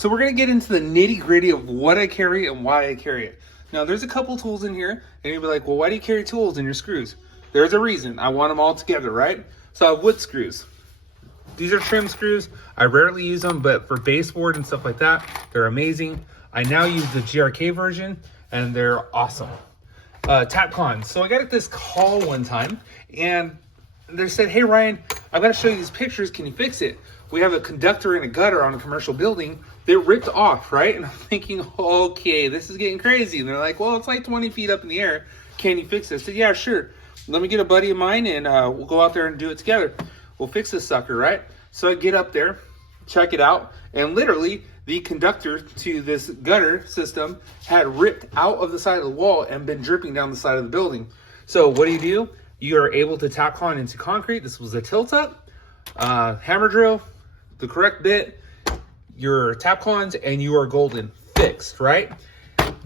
So we're gonna get into the nitty gritty of what I carry and why I carry it. Now there's a couple tools in here and you'll be like, well, why do you carry tools in your screws? There's a reason. I want them all together, right? So I have wood screws. These are trim screws. I rarely use them, but for baseboard and stuff like that, they're amazing. I now use the GRK version and they're awesome. Tap cons. So I got this call one time and they said, hey Ryan, I've got to show you these pictures. Can you fix it? We have a conductor and a gutter on a commercial building. They're ripped off, right? And I'm thinking, okay, this is getting crazy. And they're like, well, it's like 20 feet up in the air. Can you fix this? I said, yeah, sure. Let me get a buddy of mine and we'll go out there and do it together. We'll fix this sucker, right? So I get up there, check it out, and literally the conductor to this gutter system had ripped out of the side of the wall and been dripping down the side of the building. So what do? You are able to tack on into concrete. This was a tilt up, hammer drill, the correct bit, your tap cons, and you are golden, fixed, right?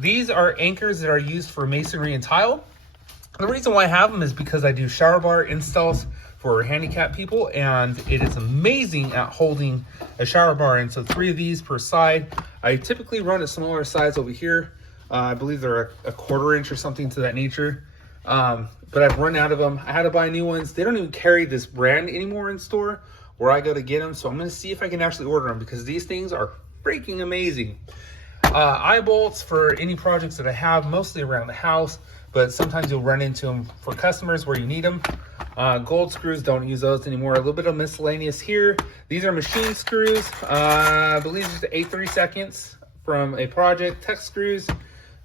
These are anchors that are used for masonry and tile. The reason why I have them is because I do shower bar installs for handicapped people, and it is amazing at holding a shower bar. And so 3 of these per side. I typically run a smaller size over here. I believe they're a 1/4 inch or something to that nature. But I've run out of them. I had to buy new ones. They don't even carry this brand anymore in store where I go to get them. So I'm going to see if I can actually order them because these things are freaking amazing. Eye bolts for any projects that I have, mostly around the house, but sometimes you'll run into them for customers where you need them. Gold screws, don't use those anymore. A little bit of miscellaneous here. These are machine screws. I believe it's 8/32 from a project. Tech screws.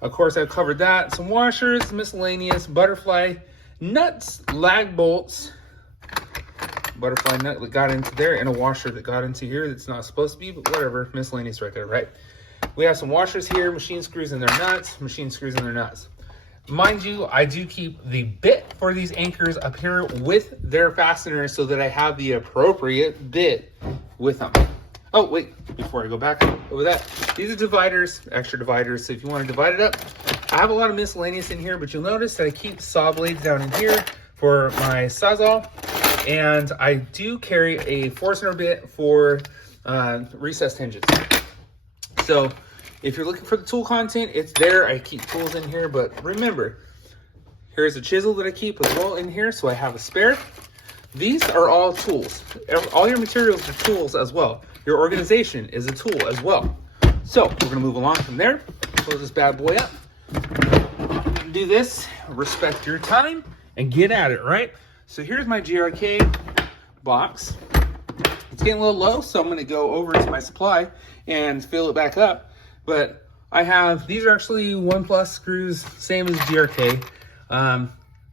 Of course, I've covered that. Some washers, miscellaneous, butterfly nuts, lag bolts. Butterfly nut that got into there, and a washer that got into here that's not supposed to be, but whatever. Miscellaneous right there, right? We have some washers here, machine screws and their nuts, machine screws and their nuts. Mind you, I do keep the bit for these anchors up here with their fasteners so that I have the appropriate bit with them. Oh, wait, before I go back over that, these are dividers, extra dividers. So if you want to divide it up, I have a lot of miscellaneous in here, but you'll notice that I keep saw blades down in here for my sawzall. And I do carry a Forstner bit for recessed hinges. So if you're looking for the tool content, it's there. I keep tools in here, but remember, here's a chisel that I keep as well in here, so I have a spare. These are all tools. All your materials are tools as well. Your organization is a tool as well. So we're gonna move along from there. Close this bad boy up. Do this, respect your time, and get at it, right? So here's my GRK box. It's getting a little low, so I'm gonna go over to my supply and fill it back up. But I have, these are actually 1+ screws, same as GRK.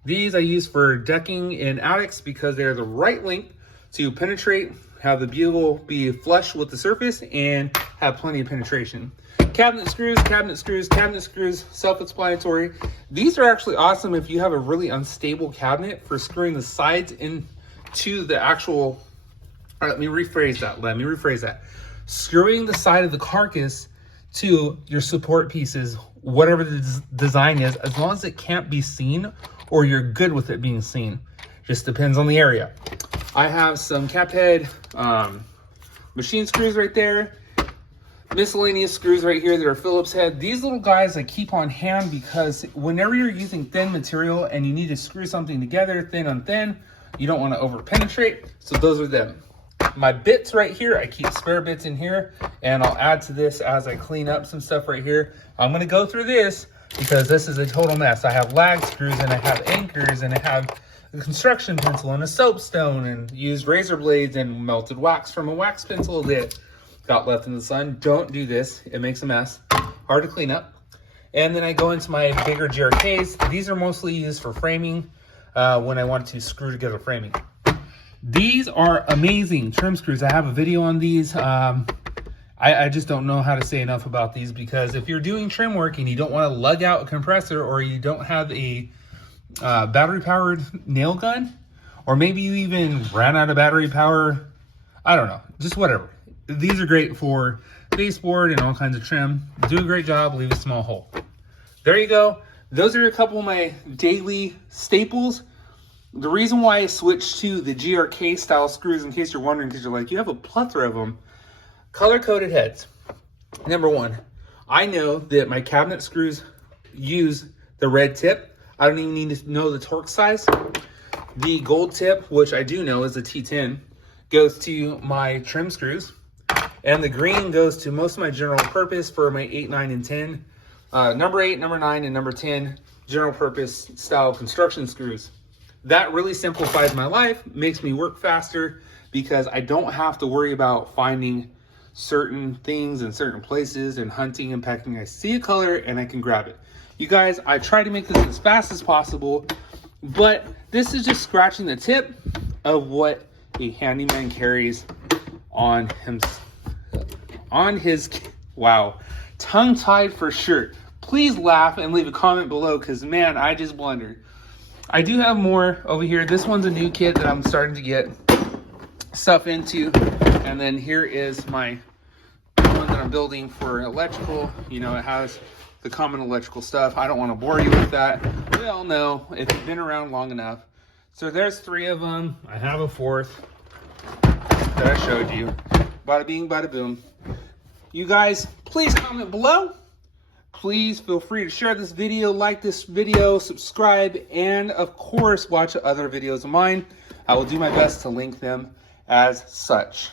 These I use for decking in attics because they're the right length to penetrate, have the bugle be flush with the surface, and have plenty of penetration. Cabinet screws, cabinet screws, cabinet screws, self-explanatory. These are actually awesome if you have a really unstable cabinet for screwing the sides into the actual, all right, let me rephrase that. Screwing the side of the carcass to your support pieces, whatever the design is, as long as it can't be seen or you're good with it being seen. Just depends on the area. I have some cap head machine screws right there. Miscellaneous screws right here that are Phillips head. These little guys I keep on hand because whenever you're using thin material and you need to screw something together thin on thin, you don't want to over penetrate. So those are them. My bits right here, I keep spare bits in here, and I'll add to this as I clean up some stuff right here. I'm gonna go through this because this is a total mess. I have lag screws and I have anchors and I have a construction pencil and a soapstone and used razor blades and melted wax from a wax pencil that got left in the sun. Don't do this, it makes a mess. Hard to clean up. And then I go into my bigger GRKs. These are mostly used for framing when I want to screw together framing. These are amazing trim screws. I have a video on these. I just don't know how to say enough about these because if you're doing trim work and you don't want to lug out a compressor or you don't have a battery powered nail gun, or maybe you even ran out of battery power, I don't know, just whatever. These are great for baseboard and all kinds of trim. Do a great job, leave a small hole. There you go. Those are a couple of my daily staples. The reason why I switched to the GRK style screws, in case you're wondering, because you're like, you have a plethora of them. Color-coded heads. Number one, I know that my cabinet screws use the red tip. I don't even need to know the torque size. The gold tip, which I do know is a T10, goes to my trim screws. And the green goes to most of my general purpose for my 8, 9, and 10. Number 8, number 9, and number 10 general purpose style construction screws. That really simplifies my life, makes me work faster because I don't have to worry about finding certain things in certain places and hunting and pecking. I see a color and I can grab it. You guys, I try to make this as fast as possible, but this is just scratching the tip of what a handyman carries on his wow, tongue-tied for sure. Please laugh and leave a comment below because man, I just blundered. I do have more over here. This one's a new kit that I'm starting to get stuff into. And then here is my one that I'm building for electrical. You know, it has the common electrical stuff. I don't want to bore you with that. We all know if you've been around long enough. So there's 3 of them. I have a 4th that I showed you. Bada bing, bada boom. You guys, please comment below. Please feel free to share this video, like this video, subscribe, and of course, watch other videos of mine. I will do my best to link them as such.